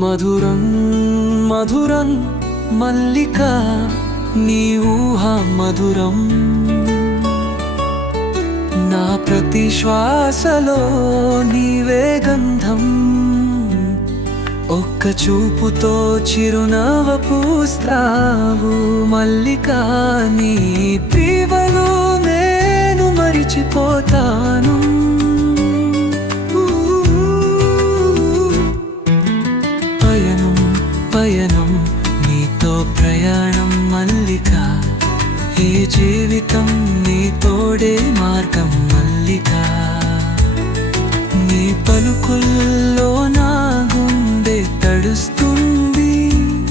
మధురం మధురం మల్లిక నీ ఊహ మధురం. నా ప్రతి శ్వాసలో నీవే గంధం. ఒక్క చూపుతో చిరునవ పూస్తావు మల్లిక నీ తీవలో నేను మరిచిపోతాను. జీవితం నీ తోడే మార్గం మల్లిక. నీ పలుకుల్లో నా గుండె తడుస్తుంది.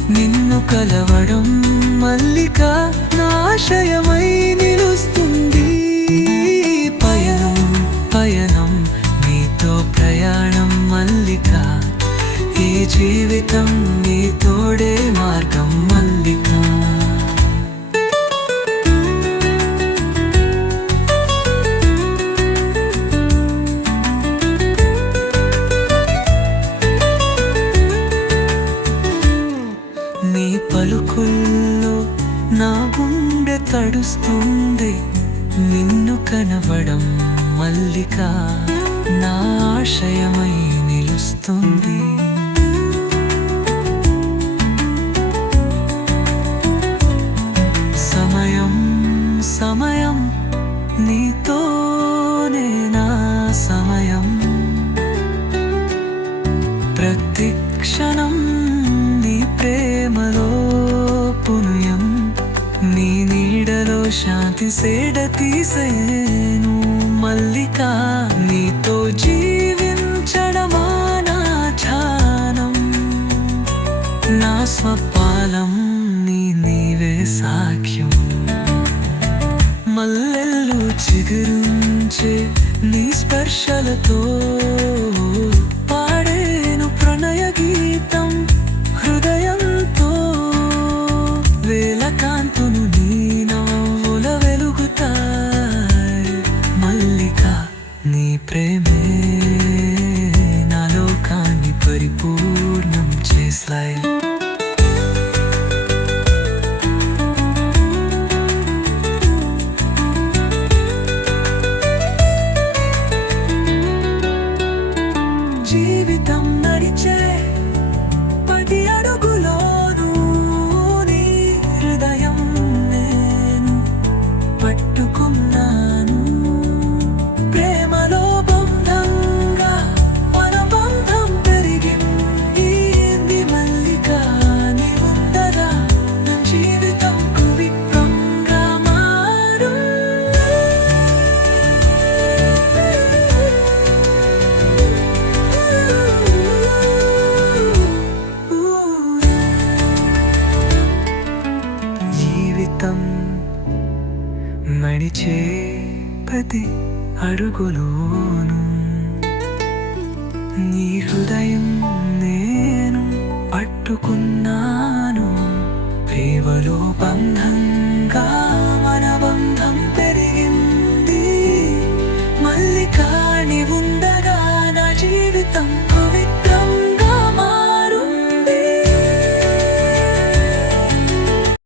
నిన్ను కలవడం మల్లిక నాశయమై నిలుస్తుంది. పయనం పయనం నీతో ప్రయాణం మల్లిక. ఈ జీవితం తడుస్తుంది. నిన్ను కనవడం మల్లిక నా ఆశయమై నిలుస్తుంది. శాంతి సేడ తీసేను. మల్లిక నీతో జీవించడమా నా ధ్యానం? నా స్వపాలం నీ నీవే సాఖ్యం మల్లెల్లు చిగురుంచే నీ స్పర్శలతో పాడేను ప్రణయ గీతం హృదయంతో. వేల జీవితం నడిచే ప్రతి అడుగులోను నీ హృదయం నేను పట్టుకున్నాను ప్రేమలో